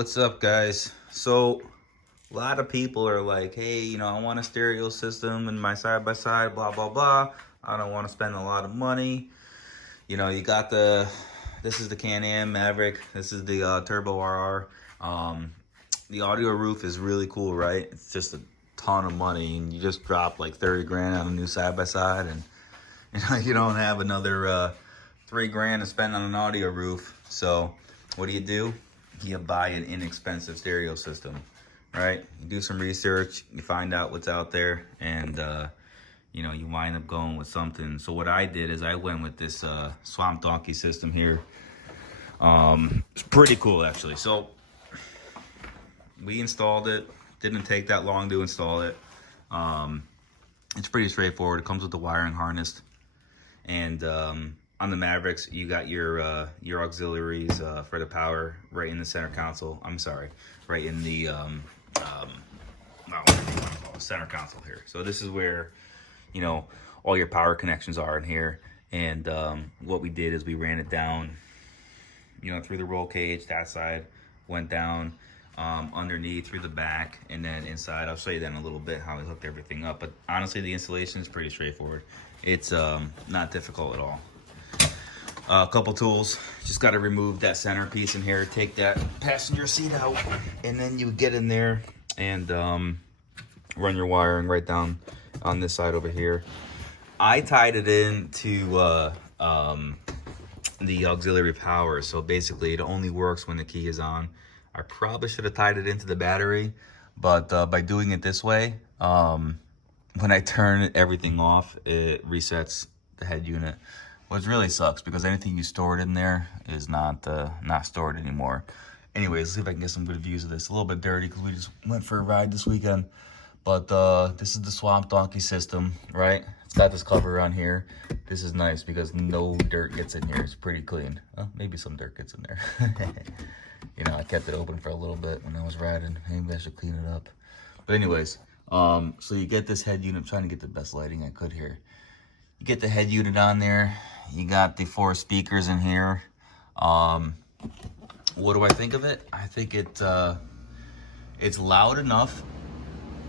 What's up, guys? So, a lot of people are like, hey, I want a stereo system in my side-by-side, blah, blah, blah. I don't want to spend a lot of money. You got this is the Can-Am Maverick. This is the Turbo RR. The audio roof is really cool, right? It's just a ton of money, and you just drop like 30 grand on a new side-by-side, and you don't have another 3 grand to spend on an audio roof. So, what do? You buy an inexpensive stereo system, right? You do some research, you find out what's out there, and you wind up going with something. So what I did is I went with this Swamp Donkey system here. It's pretty cool, actually. So we installed it. Didn't take that long to install it. It's pretty straightforward. It comes with the wiring harness, and on the Mavericks, you got your auxiliaries for the power right in the center console. I'm sorry, right in the center console here. So this is where all your power connections are in here. And what we did is we ran it down, through the roll cage. That side went down underneath, through the back, and then inside. I'll show you that in a little bit how we hooked everything up. But honestly, the installation is pretty straightforward. It's not difficult at all. A couple tools. Just got to remove that center piece in here, take that passenger seat out, and then you get in there and run your wiring right down on this side over here. I tied it into the auxiliary power, so basically it only works when the key is on. I probably should have tied it into the battery, but by doing it this way, when I turn everything off, it resets the head unit. Which really sucks because anything you stored in there is not stored anymore. Anyways, let's see if I can get some good views of this. A little bit dirty because we just went for a ride this weekend. But this is the Swamp Donkey system, right? It's got this cover on here. This is nice because no dirt gets in here. It's pretty clean. Maybe some dirt gets in there. I kept it open for a little bit when I was riding. Maybe I should clean it up. But anyways, so you get this head unit. I'm trying to get the best lighting I could here. You get the head unit on there. You got the 4 speakers in here. What do I think of it? I think it's loud enough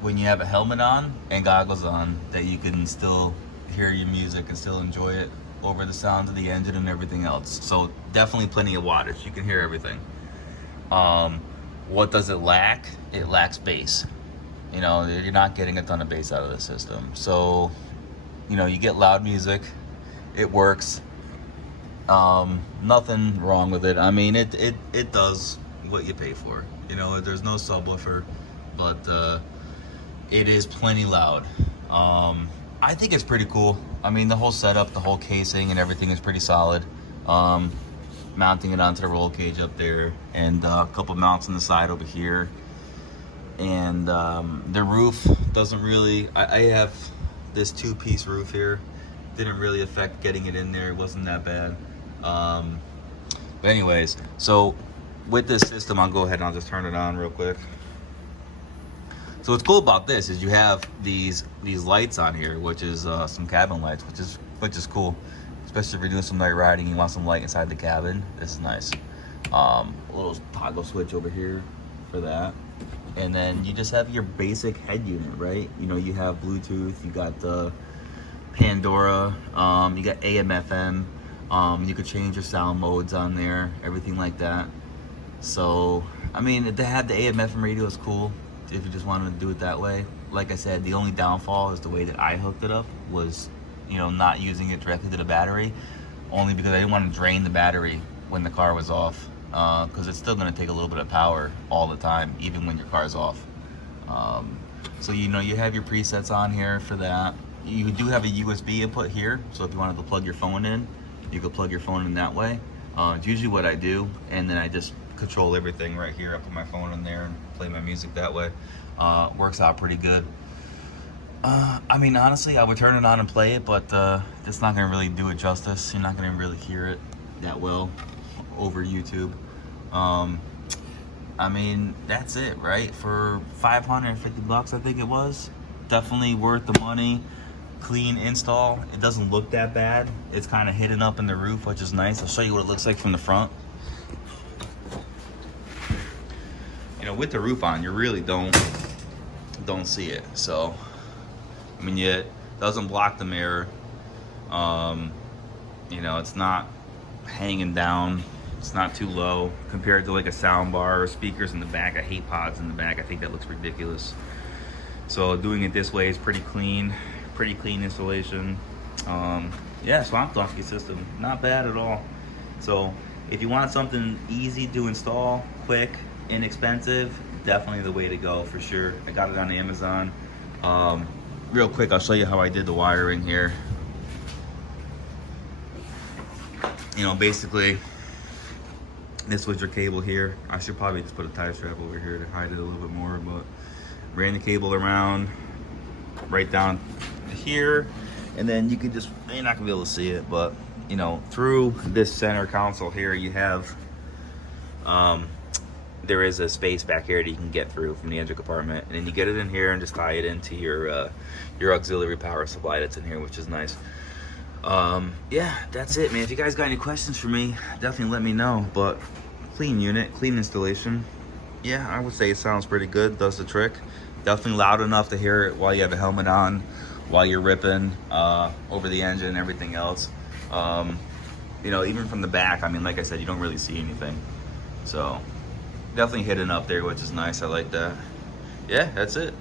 when you have a helmet on and goggles on that you can still hear your music and still enjoy it over the sound of the engine and everything else. So definitely plenty of wattage. You can hear everything. What does it lack? It lacks bass. You're not getting a ton of bass out of the system. So you get loud music. It works. Nothing wrong with it. I mean, it does what you pay for. There's no subwoofer, but it is plenty loud. I think it's pretty cool. I mean, the whole setup, the whole casing and everything is pretty solid. Mounting it onto the roll cage up there, and a couple mounts on the side over here. And the roof doesn't really, I have this 2-piece roof here. Didn't really affect getting it in there. It wasn't that bad. But anyways, so with this system, I'll go ahead and I'll just turn it on real quick. So what's cool about this is you have these lights on here, which is some cabin lights, which is cool, especially if you're doing some night riding. You want some light inside the cabin. This is nice. A little toggle switch over here for that. And then you just have your basic head unit, right? You have Bluetooth, you got the Pandora, you got AM, FM. You could change your sound modes on there, everything like that. So, I mean, to have the AM, FM radio is cool if you just wanted to do it that way. Like I said, the only downfall is the way that I hooked it up was, not using it directly to the battery, only because I didn't want to drain the battery when the car was off. Because it's still going to take a little bit of power all the time, even when your car's off. So you have your presets on here for that. You do have a USB input here, so if you wanted to plug your phone in, you could plug your phone in that way. It's usually what I do, and then I just control everything right here. I put my phone in there and play my music that way. Works out pretty good. I mean, honestly, I would turn it on and play it, but it's not going to really do it justice. You're not going to really hear it that well over YouTube. I mean, that's it, right? For $550, I think it was. Definitely worth the money. Clean install. It doesn't look that bad. It's kind of hidden up in the roof, which is nice. I'll show you what it looks like from the front. know, with the roof on, you really don't see it. So, I mean, it doesn't block the mirror. You know, it's not hanging down. It's not too low compared to like a sound bar or speakers in the back. I hate pods in the back. I think that looks ridiculous. So doing it this way is pretty clean installation. Yeah, swamp donkey system, not bad at all. So if you want something easy to install, quick, inexpensive, definitely the way to go for sure. I got it on Amazon. Real quick, I'll show you how I did the wiring here. You know, basically, this was your cable here. I should probably just put a tie strap over here to hide it a little bit more, but ran the cable around right down here, and then you could just, you're not gonna be able to see it, but you know, through this center console here, you have there is a space back here that you can get through from the engine compartment, and then you get it in here and just tie it into your auxiliary power supply that's in here, which is nice. Yeah, that's it, man. If you guys got any questions for me, definitely let me know. But clean unit, clean installation. Yeah, I would say it sounds pretty good, does the trick. Definitely loud enough to hear it while you have a helmet on, while you're ripping over the engine and everything else. You know, even from the back, I mean, like I said, you don't really see anything. So definitely hidden up there, which is nice. I like that. Yeah, that's it.